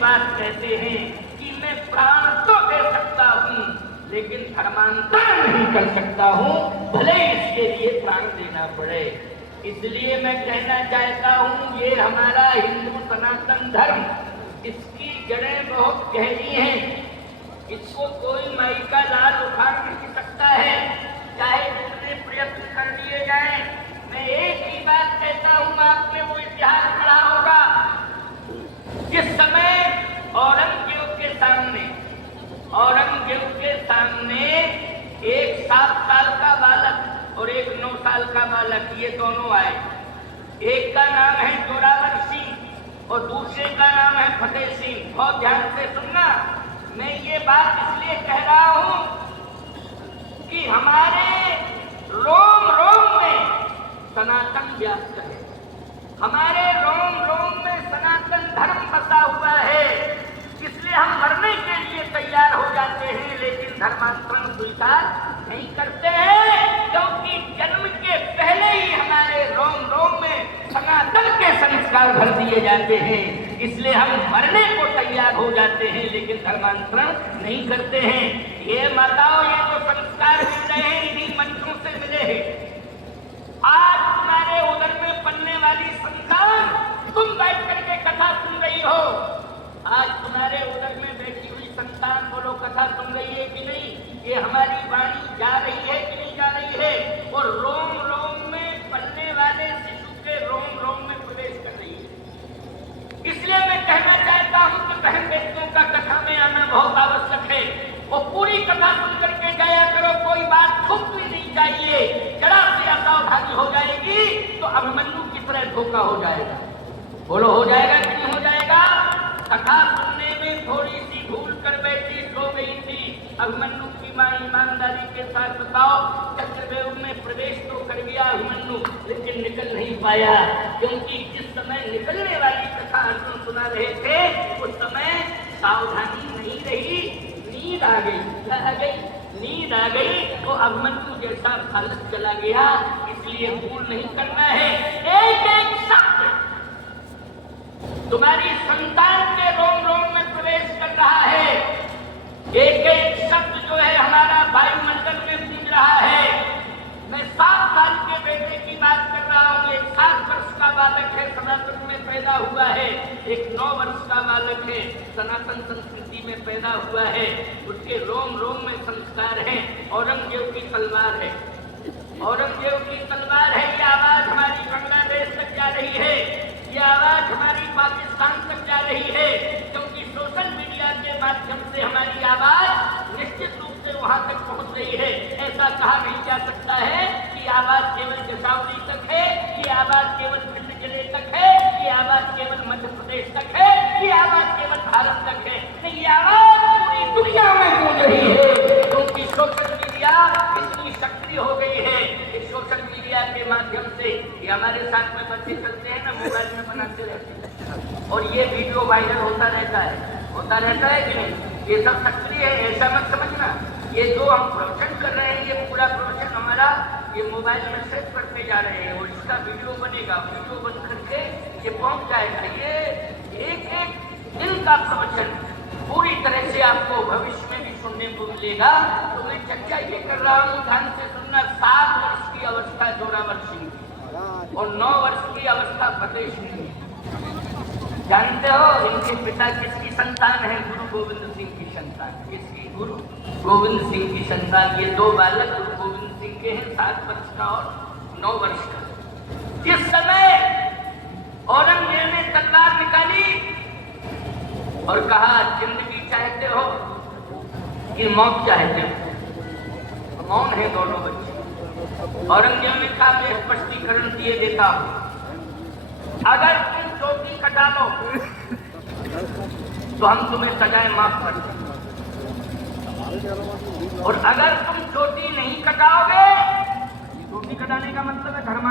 बात कहते हैं कि मैं प्राण तो दे सकता हूँ लेकिन धर्मांतरण नहीं कर सकता हूँ, भले इसके लिए प्राण देना पड़े। इसलिए मैं कहना चाहता हूँ ये हमारा हिंदू सनातन धर्म, इसकी जड़ें बहुत गहरी हैं। इसको कोई माई का लाल उखाड़ नहीं सकता है, चाहे जितने प्रयत्न कर लिए जाए। मैं एक ही बात कहता हूँ, आपने वो इतिहास पढ़ा होगा जिस समय औरंगजेब के सामने एक 7 साल का बालक और एक 9 साल का बालक, ये दोनों आए। एक का नाम है जोरावर सिंह और दूसरे का नाम है फतेह सिंह। बहुत ध्यान से सुनना, मैं ये बात इसलिए कह रहा हूं कि हमारे रोम रोम में सनातन व्याप्त है, हमारे रोम रोम में सनातन धर्म बसा हुआ है। इसलिए हम मरने के लिए तैयार हो जाते हैं लेकिन धर्मांतरण स्वीकार नहीं करते हैं, क्योंकि जन्म के पहले ही हमारे रोम रोम में सनातन के संस्कार भर दिए जाते हैं। इसलिए हम मरने को तैयार हो जाते हैं लेकिन धर्मांतरण नहीं करते हैं। ये माताओं, ये जो संस्कार मिल रहे हैं इन्हीं मंत्रों से मिले हैं। आज तुम्हारे उदर में पलने वाली संतान, तुम बैठ करके कथा सुन रही हो। आज तुम्हारे उदर में बैठी हुई संतान, बोलो कथा सुन रही है कि नहीं? ये हमारी वाणी जा रही है कि नहीं जा रही है? और रोम रोम में पलने वाले शिशु के रोम रोम में प्रवेश कर रही है। इसलिए मैं कहना चाहता हूँ कि बहन बेटियों का कथा में आना बहुत आवश्यक है। वो पूरी कथा सुन करके जाया करो, कोई बात छुप भी नहीं चाहिए। जरा से असावधानी हो जाएगी तो अभिमन्यु की तरह धोखा हो जाएगा। बोलो हो जाएगा कि नहीं हो जाएगा? कथा सुनने में थोड़ी सी भूल कर बैठी सो गई थी। अभिमन्यु की मां ईमानदारी के साथ बताओ, चक्रव्यूह में प्रवेश तो कर गया अभिमन्यु, लेकिन निकल नहीं पाया, क्योंकि जिस समय निकलने वाली कथा अर्जुन सुना रहे थे उस समय सावधानी नहीं रही, नींद आ गई। नींद आ गई तो अभिमन्यु जैसा हालत चला गया। इसलिए भूल नहीं करना है। एक एक शब्द तुम्हारी संतान के रोम रोम में प्रवेश कर रहा है। एक एक शब्द जो है हमारा वायुमंडल में गूंज रहा है। मैं 7 साल के बेटे की बात कर रहा हूँ। एक 7 वर्ष का बालक है, सनातन में पैदा हुआ है। एक 9 वर्ष का बालक है, सनातन संस्कृति में पैदा हुआ है। उसके रोम रोम में संस्कार है। औरंगजेब की तलवार है, औरंगजेब की तलवार है। ये आवाज हमारी बांग्लादेश तक जा रही है, ये आवाज हमारी पाकिस्तान तक जा रही है, क्योंकि सोशल मीडिया के माध्यम से हमारी आवाज निश्चित रूप से वहां तक पहुंच रही है। ऐसा कहा नहीं जा सकता है कि आवाज केवल जसावली तक है, ये आवाज केवल भिंड जिले तक है, ये आवाज केवल मध्य प्रदेश तक है, ये आवाज केवल भारत तक है। नहीं, ये आवाज पूरी दुनिया में गूंज रही है, क्योंकि सोशल मीडिया इतनी सक्रिय हो गई है। इस सोशल मीडिया के माध्यम से ये हमारे साथ में बच्चे चलते हैं ना, मोबाइल में बनाते रहते हैं और ये वीडियो वायरल होता रहता है कि नहीं? ये सब सक्रिय है, ऐसा मत समझना। ये जो हम प्रवचन कर रहे हैं, ये पूरा प्रवचन हमारा ये मोबाइल में सेव करते जा रहे हैं और इसका वीडियो बनेगा, वीडियो बन करके ये पहुंच जाएगा। ये एक एक दिन का प्रवचन पूरी तरह से आपको भविष्य में भी सुनने को मिलेगा। तो मैं चर्चा ये कर रहा हूँ, ध्यान से सुनना। 7 वर्ष की अवस्था जोरावर सिंह की और 9 वर्ष की अवस्था फतेह सिंह की। जानते हो इनके पिता किसकी संतान है? गुरु गोविंद सिंह की संतान। किसकी? गुरु गोविंद सिंह की संतान। ये 2 बालक गुरु गोविंद सिंह के हैं, 7 वर्ष का और 9 वर्ष का। जिस समय औरंगजेब ने तलवार निकाली और कहा जिंदगी चाहते हो कि मौत चाहते हो? मौन है दोनों बच्चे। औरंगजेब ने कहा मैं स्पष्टीकरण दिए देता हूं, अगर तुम चोटी कटा लो तो हम तुम्हें सजाएं माफ कर दें, और अगर तुम चोटी नहीं कटाओगे, चोटी कटाने का मतलब है धर्मांतरण।